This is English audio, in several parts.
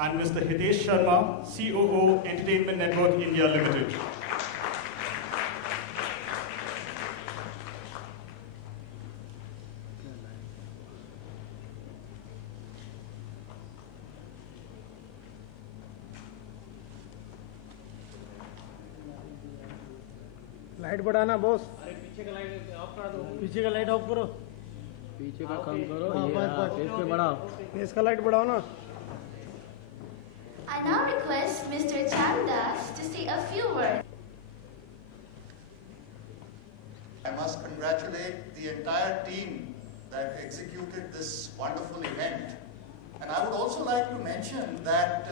and Mr. Hitesh Sharma, COO, Entertainment Network India Limited. Light बढ़ाना boss. अरे पीछे का लाइट ऑफ करा दो, पीछे का लाइट ऑफ करो, पीछे का काम करो। फेस पे बढ़ाओ, फेस का लाइट बढ़ाओ ना। I now request Mr. Chandas to say a few words. I must congratulate the entire team that executed this wonderful event. And I would also like to mention that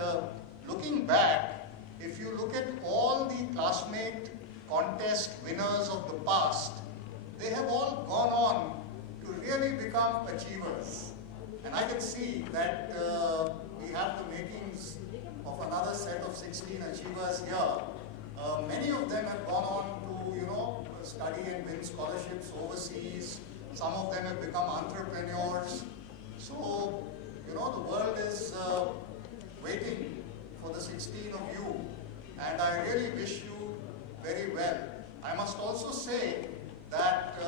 looking back, if you look at all the classmate contest winners of the past, they have all gone on to really become achievers. And I can see that we have the makings of another set of 16 achievers here. Many of them have gone on to, study and win scholarships overseas. Some of them have become entrepreneurs. So, the world is waiting for the 16 of you. And I really wish you very well. I must also say that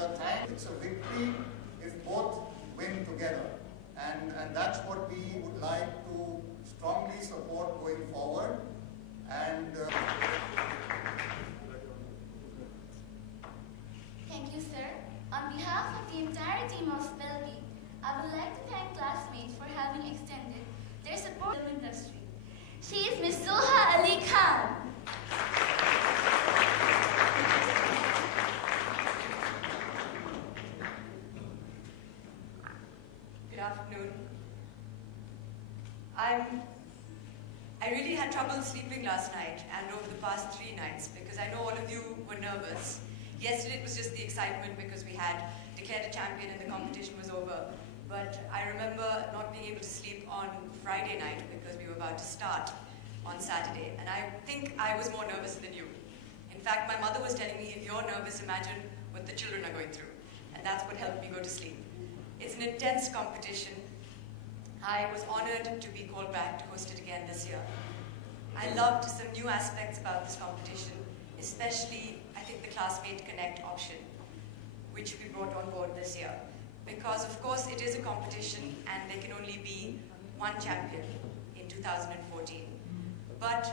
it's a victory if both win together. And that's what we would like to strongly support going forward. And Thank you, sir. On behalf of the entire team of Spell Bee, I would like to thank classmates for having extended their support to the industry. She is Miss Soha Ali Khan. Good afternoon. I really had trouble sleeping last night and over the past 3 nights because I know all of you were nervous. Yesterday it was just the excitement because we had declared a champion and the competition was over. But I remember not being able to sleep on Friday night because we were about to start on Saturday. And I think I was more nervous than you. In fact, my mother was telling me, if you're nervous, imagine what the children are going through. And that's what helped me go to sleep. It's an intense competition. I was honored to be called back to host it again this year. I loved some new aspects about this competition, especially, I think, the Classmate Connect option, which we brought on board this year. Because, of course, it is a competition and there can only be one champion in 2014. But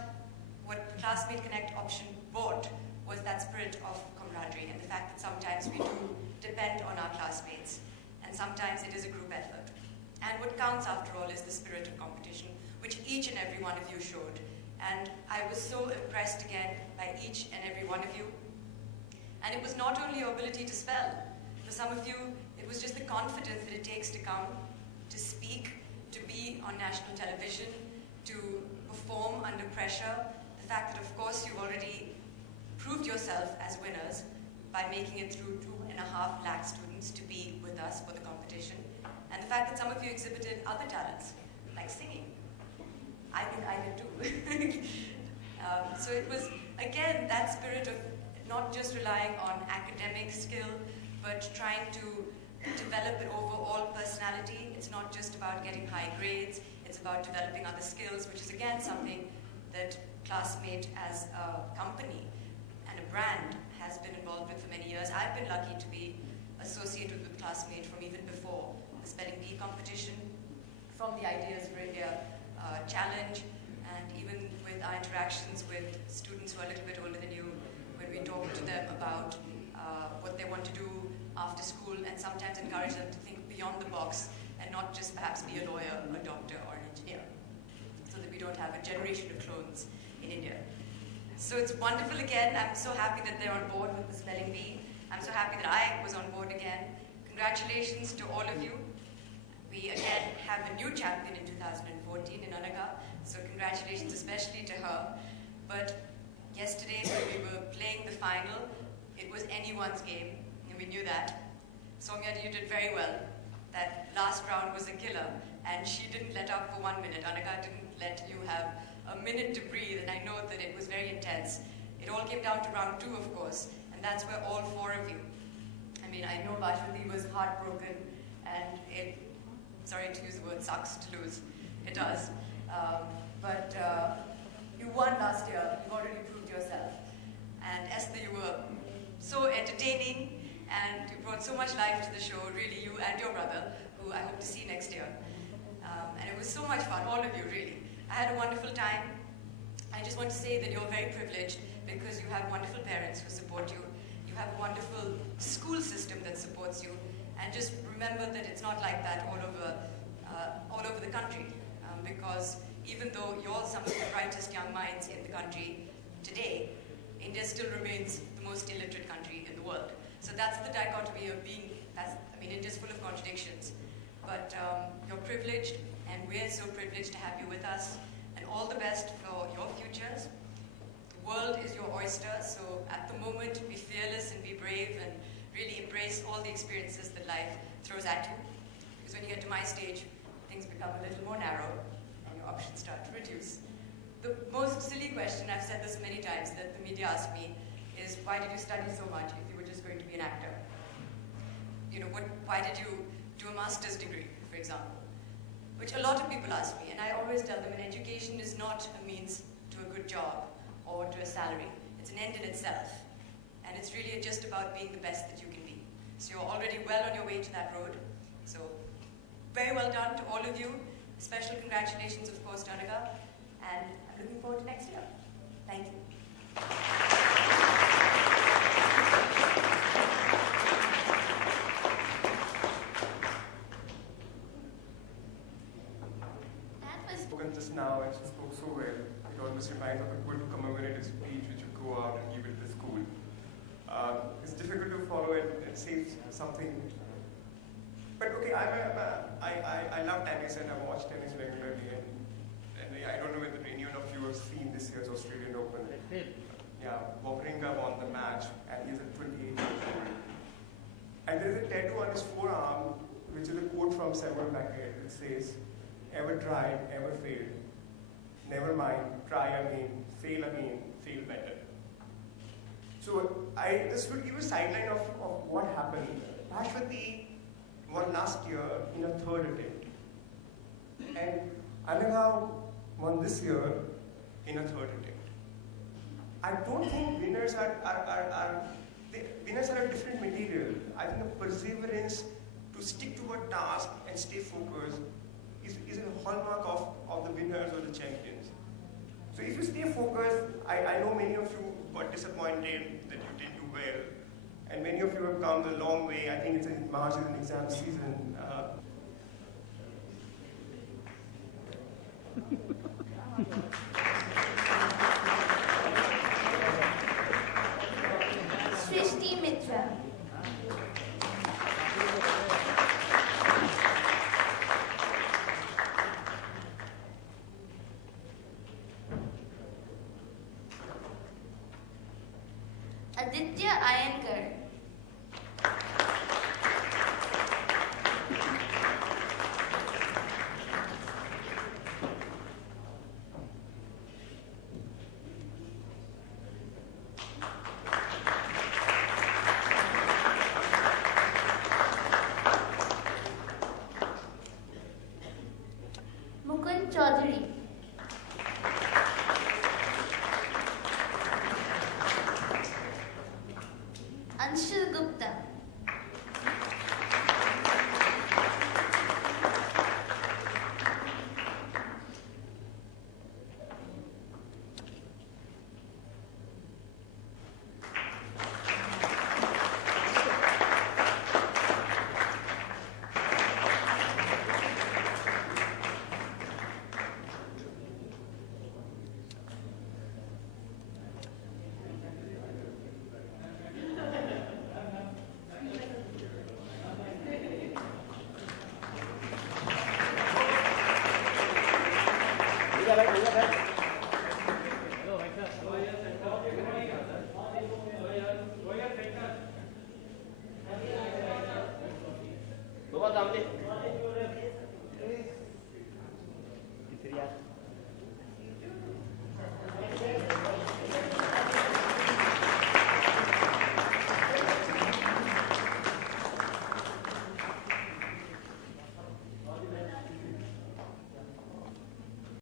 what the Classmate Connect option brought was that spirit of camaraderie and the fact that sometimes we do depend on our classmates and sometimes it is a group effort. And what counts, after all, is the spirit of competition, which each and every one of you showed. And I was so impressed again by each and every one of you. And it was not only your ability to spell. For some of you, it was just the confidence that it takes to come, to speak, to be on national television, to perform under pressure. The fact that, of course, you've already proved yourself as winners by making it through 2.5 lakh students to be with us for the competition. And the fact that some of you exhibited other talents, like singing. I think I did too. So it was, again, that spirit of not just relying on academic skill, but trying to develop an overall personality. It's not just about getting high grades, it's about developing other skills, which is, again, something that Classmate as a company and a brand has been involved with for many years. I've been lucky to be associated with Classmate from even before the Spelling Bee competition, from the Ideas for India challenge, and even with our interactions with students who are a little bit older than you, when we talk to them about what they want to do after school, and sometimes encourage them to think beyond the box and not just perhaps be a lawyer, a doctor, or an engineer, so that we don't have a generation of clones in India. So it's wonderful again. I'm so happy that they're on board with the Spelling Bee. I'm so happy that I was on board again. Congratulations to all of you. We again have a new champion in 2014 in Anaga, so congratulations especially to her. But yesterday when we were playing the final, it was anyone's game, and we knew that. Soumya, you did very well. That last round was a killer, and she didn't let up for 1 minute. Anaga didn't let you have a minute to breathe, and I know that it was very intense. It all came down to round 2, of course, and that's where all 4 of you, I mean, I know Bashwati was heartbroken, and it, sorry to use the word, sucks to lose. It does. But you won last year. You've already proved yourself. And Esther, you were so entertaining and you brought so much life to the show, really, you and your brother, who I hope to see next year. And it was so much fun, all of you, really. I had a wonderful time. I just want to say that you're very privileged because you have wonderful parents who support you. You have a wonderful school system that supports you. And just remember that it's not like that all over the country. Because even though you're some of the brightest young minds in the country today, India still remains the most illiterate country in the world. So that's the dichotomy of being, India's full of contradictions. But you're privileged, and we're so privileged to have you with us. And all the best for your futures. The world is your oyster, so at the moment, be fearless and be brave and really embrace all the experiences that life throws at you. Because when you get to my stage, things become a little more narrow and your options start to reduce. The most silly question, I've said this many times, that the media asked me is, why did you study so much if you were just going to be an actor? Why did you do a master's degree, for example? Which a lot of people ask me, and I always tell them, an education is not a means to a good job or to a salary. It's an end in itself. And it's really just about being the best that you can be. So you're already well on your way to that road. So very well done to all of you. Special congratulations, of course, to Anika. And I'm looking forward to next year. Thank you. Spoken just now, and she spoke so well. It almost reminds of a good commemorative speech which you go out and give it to the school. It's difficult to follow it and say something. But okay, I love tennis and I watch tennis regularly, and I don't know whether anyone of you have seen this year's Australian Open. Yeah, Wawrinka won the match, and he's at 28 years old. And there is a tattoo on his forearm, which is a quote from Samuel Beckett. It says, "Ever tried, ever failed. Never mind, try again, fail better." So this will give a sideline of what happened. Ashwati won last year in a third attempt. And Anagha won this year in a third attempt. I don't think winners are a different material. I think the perseverance to stick to a task and stay focused is a hallmark of the winners or the champions. So if you stay focused, I know many of you got disappointed that you didn't do well, and many of you have come a long way. I think March is an exam season. Srishti Mitra. Aditya Iyengar. Mukund Chaudhary. Anshul Gupta. Right.